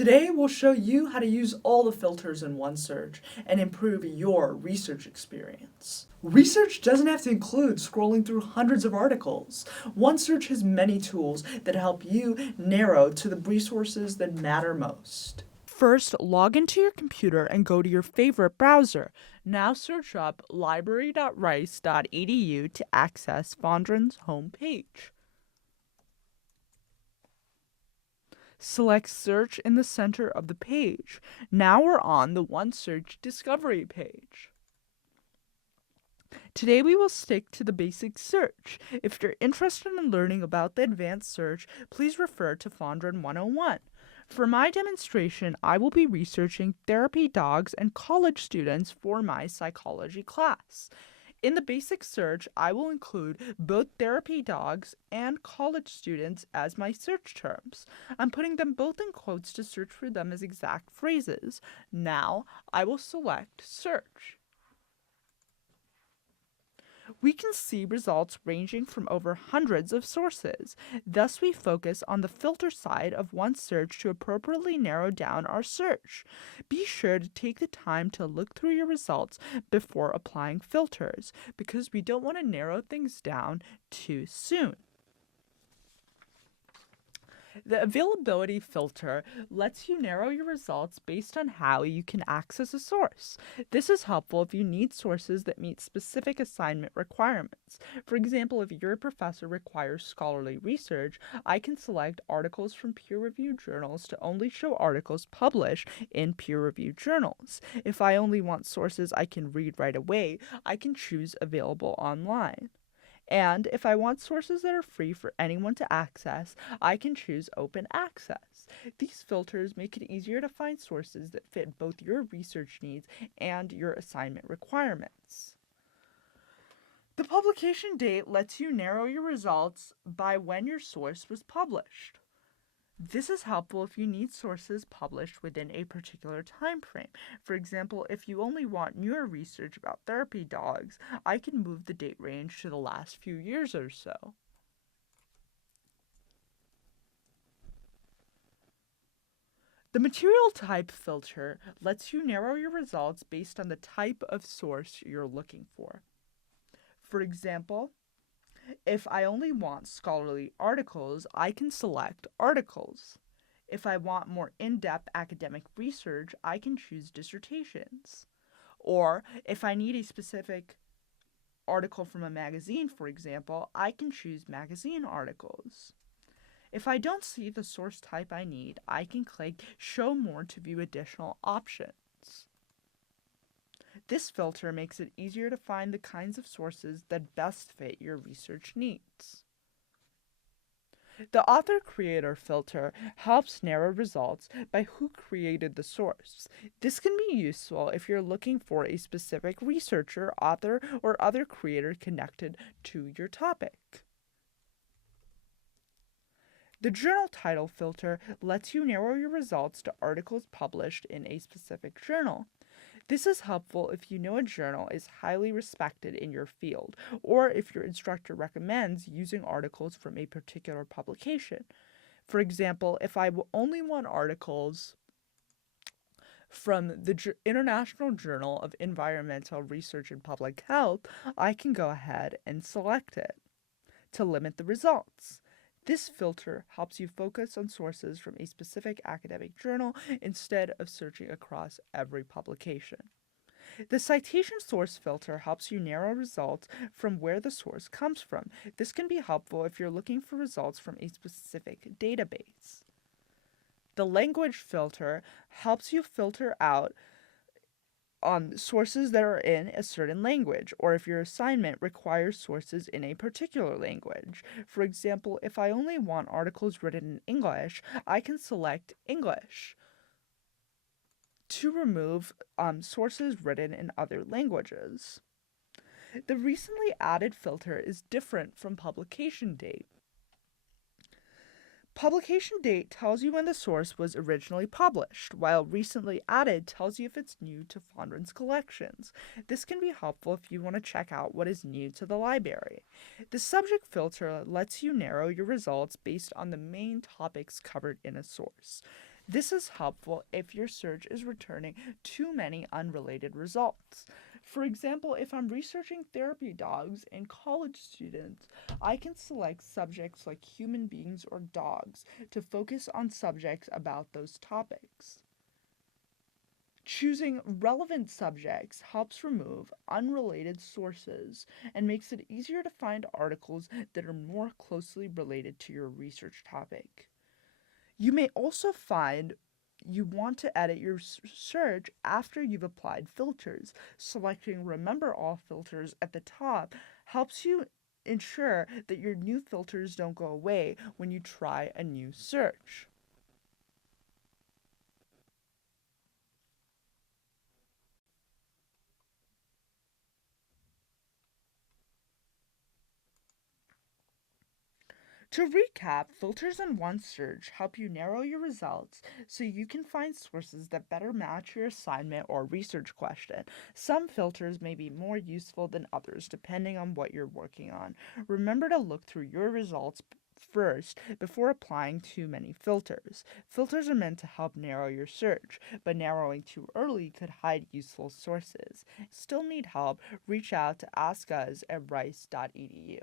Today, we'll show you how to use all the filters in OneSearch and improve your research experience. Research doesn't have to include scrolling through hundreds of articles. OneSearch has many tools that help you narrow to the resources that matter most. First, log into your computer and go to your favorite browser. Now search up library.rice.edu to access Fondren's homepage. Select Search in the center of the page. Now we're on the OneSearch Discovery page. Today we will stick to the basic search. If you're interested in learning about the advanced search, please refer to Fondren 101. For my demonstration, I will be researching therapy dogs and college students for my psychology class. In the basic search, I will include both therapy dogs and college students as my search terms. I'm putting them both in quotes to search for them as exact phrases. Now, I will select Search. We can see results ranging from over hundreds of sources. Thus, we focus on the filter side of OneSearch to appropriately narrow down our search. Be sure to take the time to look through your results before applying filters, because we don't want to narrow things down too soon. The availability filter lets you narrow your results based on how you can access a source. This is helpful if you need sources that meet specific assignment requirements. For example, if your professor requires scholarly research, I can select articles from peer-reviewed journals to only show articles published in peer-reviewed journals. If I only want sources I can read right away, I can choose Available Online. And if I want sources that are free for anyone to access, I can choose Open Access. These filters make it easier to find sources that fit both your research needs and your assignment requirements. The publication date lets you narrow your results by when your source was published. This is helpful if you need sources published within a particular time frame. For example, if you only want newer research about therapy dogs, I can move the date range to the last few years or so. The material type filter lets you narrow your results based on the type of source you're looking for. For example, if I only want scholarly articles, I can select Articles. If I want more in-depth academic research, I can choose Dissertations. Or if I need a specific article from a magazine, for example, I can choose Magazine Articles. If I don't see the source type I need, I can click Show More to view additional options. This filter makes it easier to find the kinds of sources that best fit your research needs. The author-creator filter helps narrow results by who created the source. This can be useful if you're looking for a specific researcher, author, or other creator connected to your topic. The journal title filter lets you narrow your results to articles published in a specific journal. This is helpful if you know a journal is highly respected in your field, or if your instructor recommends using articles from a particular publication. For example, if I only want articles from the International Journal of Environmental Research and Public Health, I can go ahead and select it to limit the results. This filter helps you focus on sources from a specific academic journal instead of searching across every publication. The citation source filter helps you narrow results from where the source comes from. This can be helpful if you're looking for results from a specific database. The language filter helps you filter out sources that are in a certain language, or if your assignment requires sources in a particular language. For example, if I only want articles written in English, I can select English to remove sources written in other languages. The recently added filter is different from publication date. Publication date tells you when the source was originally published, while recently added tells you if it's new to Fondren's collections. This can be helpful if you want to check out what is new to the library. The subject filter lets you narrow your results based on the main topics covered in a source. This is helpful if your search is returning too many unrelated results. For example, if I'm researching therapy dogs in college students, I can select subjects like human beings or dogs to focus on subjects about those topics. Choosing relevant subjects helps remove unrelated sources and makes it easier to find articles that are more closely related to your research topic. You may also find you want to edit your search after you've applied filters. Selecting Remember All filters at the top helps you ensure that your new filters don't go away when you try a new search. To recap, filters in OneSearch help you narrow your results so you can find sources that better match your assignment or research question. Some filters may be more useful than others depending on what you're working on. Remember to look through your results first before applying too many filters. Filters are meant to help narrow your search, but narrowing too early could hide useful sources. Still need help? Reach out to ask us at rice.edu.